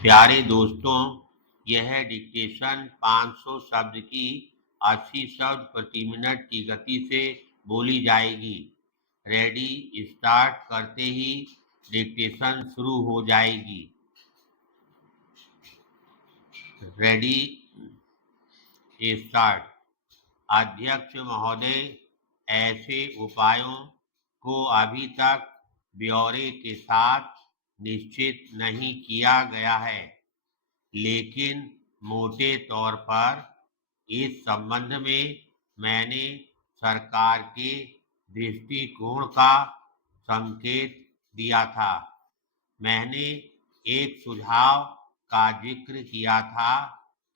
प्यारे दोस्तों, यह डिक्टेशन 500 शब्द की 80 शब्द प्रति मिनट की गति से बोली जाएगी। रेडी स्टार्ट करते ही डिक्टेशन शुरू हो जाएगी। Ready start. अध्यक्ष महोदय, ऐसे उपायों को अभी तक ब्यौरे के साथ निश्चित नहीं किया गया है, लेकिन मोटे तौर पर इस संबंध में मैंने सरकार के दृष्टिकोण का संकेत दिया था। मैंने एक सुझाव का जिक्र किया था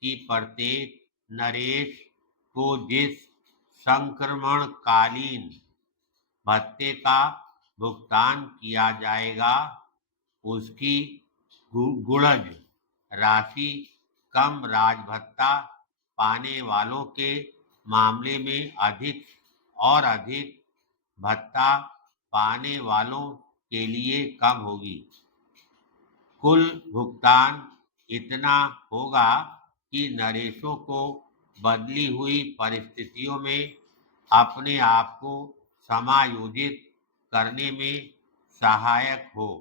कि प्रत्येक नरेश को जिस संक्रमणकालीन भत्ते का भुगतान किया जाएगा, उसकी गुणज राशि कम राजभत्ता पाने वालों के मामले में अधिक और अधिक भत्ता पाने वालों के लिए कम होगी। कुल भुगतान इतना होगा कि नरेशों को बदली हुई परिस्थितियों में अपने आप को समायोजित करने में सहायक हो।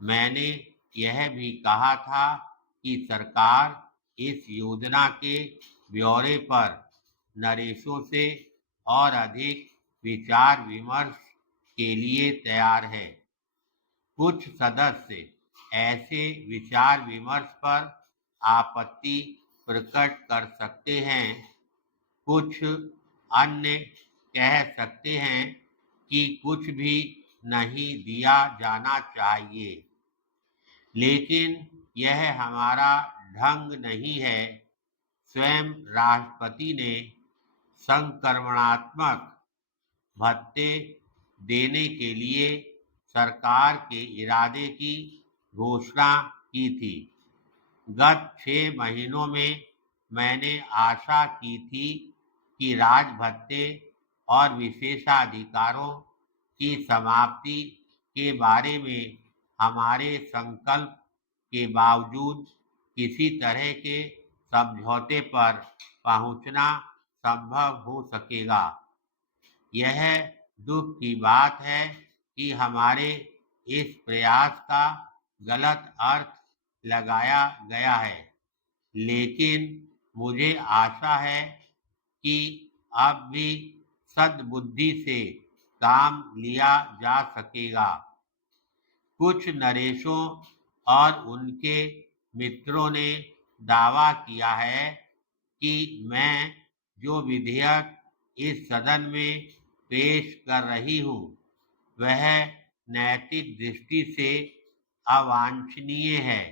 मैंने यह भी कहा था कि सरकार इस योजना के ब्यौरे पर नरेशों से और अधिक विचार विमर्श के लिए तैयार है। कुछ सदस्य ऐसे विचार विमर्श पर आपत्ति प्रकट कर सकते हैं। कुछ अन्य कह सकते हैं कि कुछ भी नहीं दिया जाना चाहिए, लेकिन यह हमारा ढंग नहीं है। स्वयं राष्ट्रपति ने संक्रमणात्मक भत्ते देने के लिए सरकार के इरादे की घोषणा की थी। गत 6 महीनों में मैंने आशा की थी कि राजभत्ते और विशेषाधिकारों की समाप्ति के बारे में हमारे संकल्प के बावजूद किसी तरह के समझौते पर पहुंचना संभव हो सकेगा। यह दुख की बात है कि हमारे इस प्रयास का गलत अर्थ लगाया गया है, लेकिन मुझे आशा है कि अब भी सद्बुद्धि से काम लिया जा सकेगा। कुछ नरेशों और उनके मित्रों ने दावा किया है कि मैं जो विधेयक इस सदन में पेश कर रही हूँ, वह नैतिक दृष्टि से अवांछनीय है।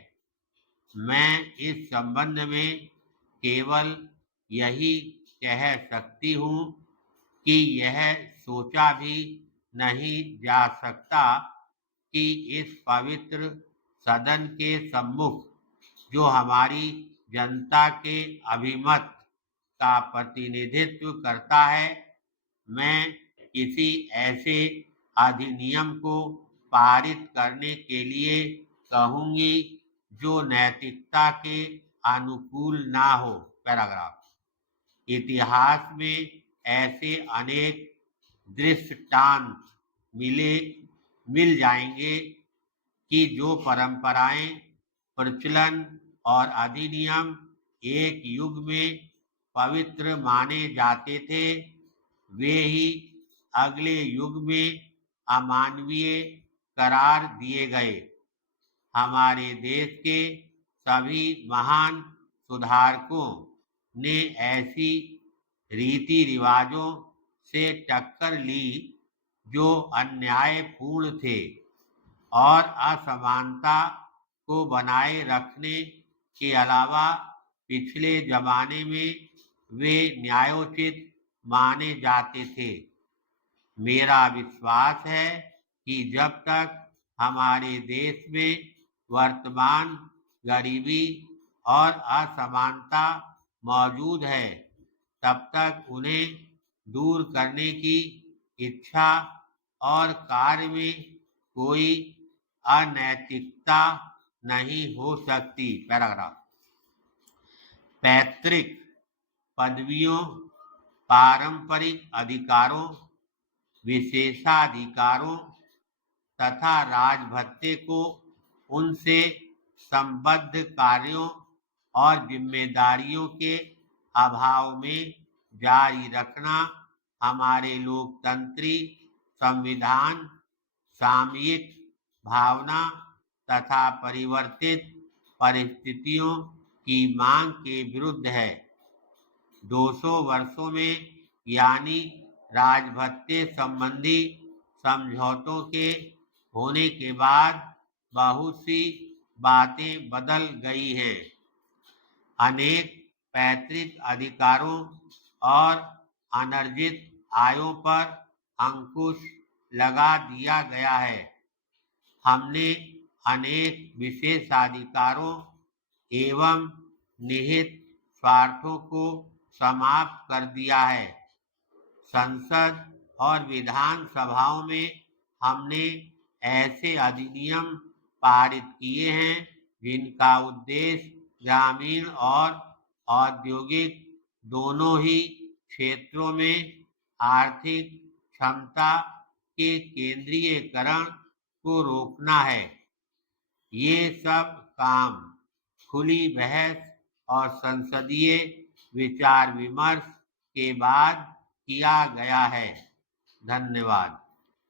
मैं इस संबंध में केवल यही कह सकती हूँ कि यह सोचा भी नहीं जा सकता कि इस पवित्र सदन के सम्मुख, जो हमारी जनता के अभिमत का प्रतिनिधित्व करता है, मैं किसी ऐसे अधिनियम को पारित करने के लिए कहूंगी जो नैतिकता के अनुकूल ना हो। पैराग्राफ। इतिहास में ऐसे अनेक दृष्टांत मिल जाएंगे कि जो परंपराएं, प्रचलन और अधिनियम एक युग में पवित्र माने जाते थे, वे ही अगले युग में अमानवीय करार दिए गए। हमारे देश के सभी महान सुधारकों ने ऐसी रीति रिवाजों से टक्कर ली जो अन्यायपूर्ण थे और असमानता को बनाए रखने के अलावा पिछले जमाने में वे न्यायोचित माने जाते थे। मेरा विश्वास है कि जब तक हमारे देश में वर्तमान गरीबी और असमानता मौजूद है, तब तक उन्हें दूर करने की इच्छा और कार्य में कोई अनैतिकता नहीं हो सकती। पैराग्राफ। पैतृक पदवियों, पारंपरिक अधिकारों, विशेषाधिकारों तथा राजभत्ते को उनसे संबद्ध कार्यों और जिम्मेदारियों के अभाव में जारी रखना हमारे लोकतंत्री संविधान, सामयिक भावना तथा परिवर्तित परिस्थितियों की मांग के विरुद्ध है। 200 वर्षों में यानी राजभत्ते संबंधी समझौतों के होने के बाद बहुत सी बातें बदल गई हैं। अनेक पैतृक अधिकारों और अनर्जित आयों पर अंकुश लगा दिया गया है। हमने अनेक विशेषाधिकारों एवं निहित स्वार्थों को समाप्त कर दिया है। संसद और विधान सभाओं में हमने ऐसे अधिनियम पारित किए हैं जिनका उद्देश्य ग्रामीण और औद्योगिक दोनों ही क्षेत्रों में आर्थिक क्षमता के केंद्रीयकरण को रोकना है। ये सब काम खुली बहस और संसदीय विचार विमर्श के बाद किया गया है। धन्यवाद।